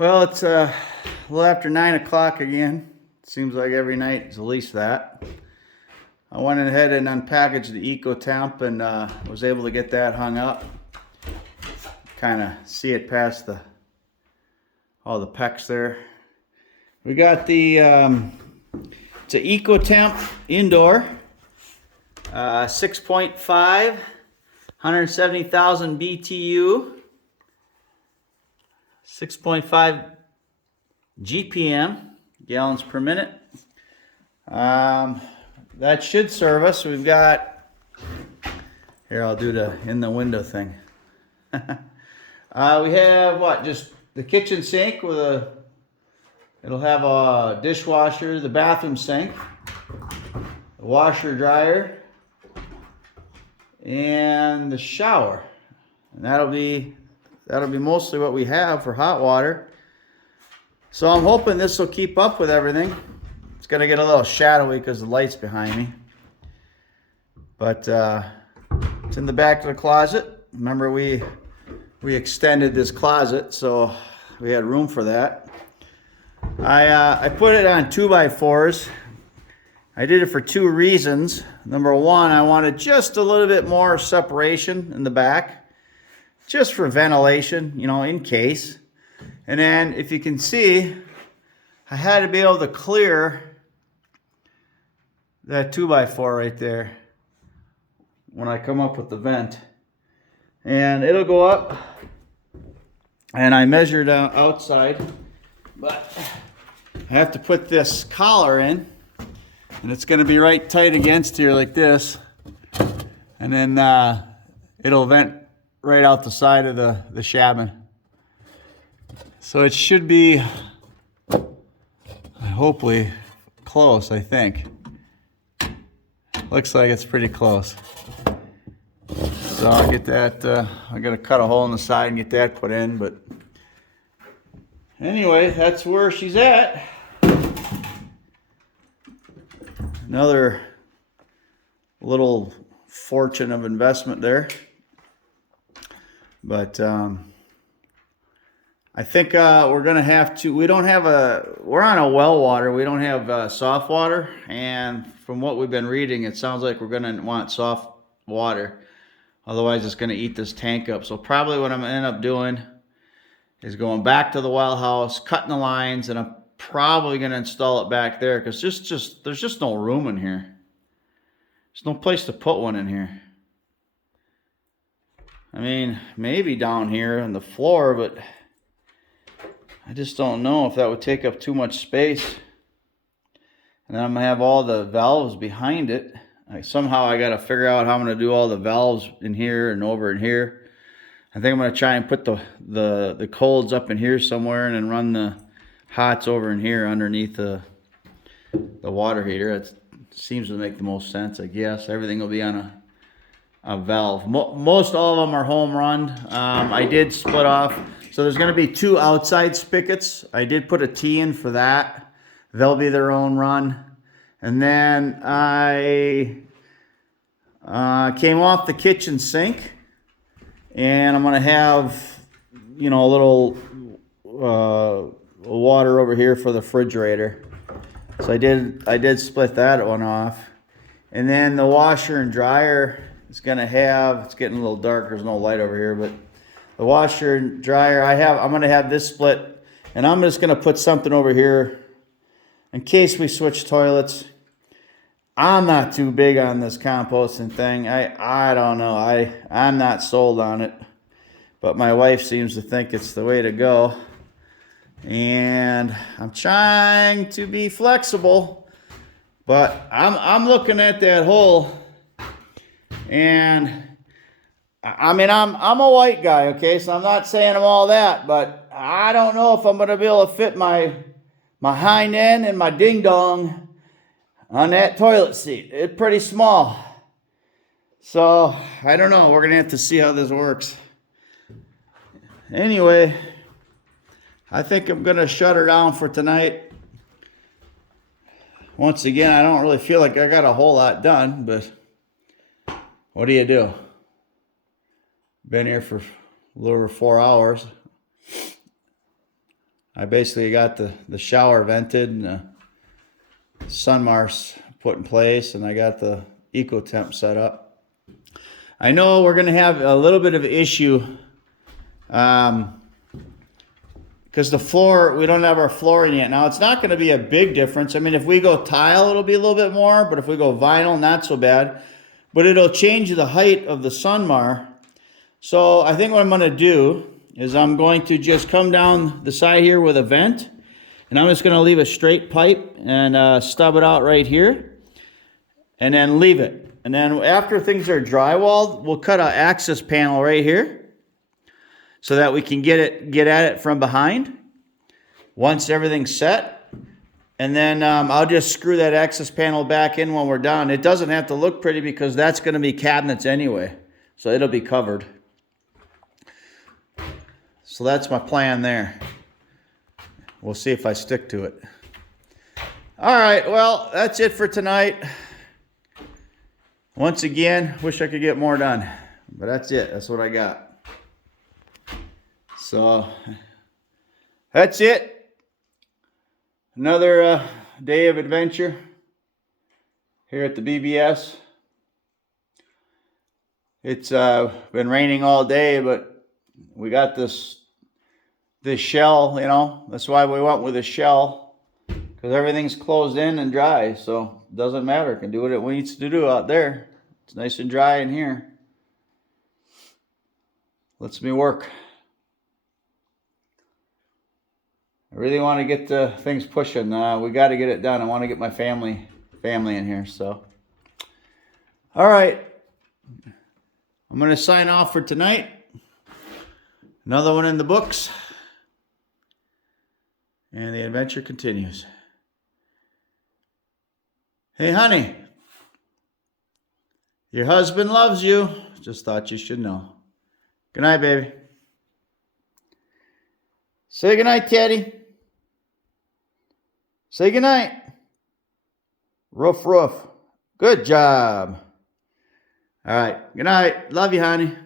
Well, it's a little after 9 o'clock again. Seems like every night is at least that. I went ahead and unpackaged the ECCOTEMP and was able to get that hung up. Kind of see it past all the PEX there. We got the it's an ECCOTEMP indoor, 6.5, 170,000 BTU. 6.5 GPM, gallons per minute. That should serve us. We've got, here I'll do the in the window thing. We have what, just the kitchen sink with it'll have a dishwasher, the bathroom sink, the washer dryer, and the shower. And that'll be mostly what we have for hot water. So I'm hoping this will keep up with everything. It's gonna get a little shadowy because the light's behind me. But it's in the back of the closet. Remember we extended this closet, so we had room for that. I put it on 2x4s. I did it for two reasons. Number one, I wanted just a little bit more separation in the back. Just for ventilation, you know, in case. And then if you can see, I had to be able to clear that 2x4 right there when I come up with the vent. And it'll go up, and I measured outside, but I have to put this collar in, and it's gonna be right tight against here like this. And then it'll vent right out the side of the Shabin. So it should be hopefully close, I think. Looks like it's pretty close. So I'll get that, I gotta cut a hole in the side and get that put in, but anyway, that's where she's at. Another little fortune of investment there. But I think we're gonna have to, we're on a well water, we don't have soft water, and from what we've been reading, it sounds like we're gonna want soft water, otherwise it's gonna eat this tank up. So probably what I'm gonna end up doing is going back to the well house, cutting the lines, and I'm probably gonna install it back there, because there's just no room in here. There's no place to put one in here. I mean, maybe down here on the floor, but I just don't know if that would take up too much space. And then I'm gonna have all the valves behind it. Somehow I gotta figure out how I'm gonna do all the valves in here and over in here. I think I'm gonna try and put the colds up in here somewhere, and then run the hots over in here underneath the water heater. That seems to make the most sense, I guess. Everything will be on a valve. Most all of them are home run. I did split off, so there's going to be two outside spigots. I did put a T in for that. They'll be their own run. And then I came off the kitchen sink, and I'm going to have, you know, a little water over here for the refrigerator. So I did split that one off. And then the washer and dryer, it's gonna have, it's getting a little dark, there's no light over here, but the washer and dryer, I'm gonna have this split, and I'm just gonna put something over here in case we switch toilets. I'm not too big on this composting thing. I don't know, I'm not sold on it, but my wife seems to think it's the way to go. And I'm trying to be flexible, but I'm looking at that hole. And I mean, I'm a white guy, okay, so I'm not saying I'm all that, but I don't know if I'm gonna be able to fit my hind end and my ding dong on that toilet seat. It's pretty small. So I don't know, we're gonna have to see how this works. Anyway, I think I'm gonna shut her down for tonight. Once again, I don't really feel like I got a whole lot done, but what do you do? Been here for a little over 4 hours. I basically got the shower vented and the Sunmars put in place, and I got the ECCOTEMP set up. I know we're going to have a little bit of an issue because the floor, we don't have our flooring yet. Now, it's not going to be a big difference. I mean, if we go tile, it'll be a little bit more, but if we go vinyl, not so bad. But it'll change the height of the Sunmar. So I think what I'm going to do is I'm going to just come down the side here with a vent, and I'm just going to leave a straight pipe and stub it out right here, and then leave it. And then after things are drywalled, we'll cut an access panel right here so that we can get at it from behind once everything's set. And then I'll just screw that access panel back in when we're done. It doesn't have to look pretty because that's going to be cabinets anyway, so it'll be covered. So that's my plan there. We'll see if I stick to it. All right, well, that's it for tonight. Once again, wish I could get more done, but that's it. That's what I got. So that's it. Another day of adventure here at the BBS. It's been raining all day, but we got this shell, you know. That's why we went with a shell, because everything's closed in and dry, so it doesn't matter. It can do what it needs to do out there. It's nice and dry in here. Lets me work. I really want to get the things pushing. We got to get it done. I want to get my family in here. So, all right. I'm going to sign off for tonight. Another one in the books. And the adventure continues. Hey, honey. Your husband loves you. Just thought you should know. Good night, baby. Say goodnight, Teddy. Say goodnight. Roof, roof. Good job. All right. Good night. Love you, honey.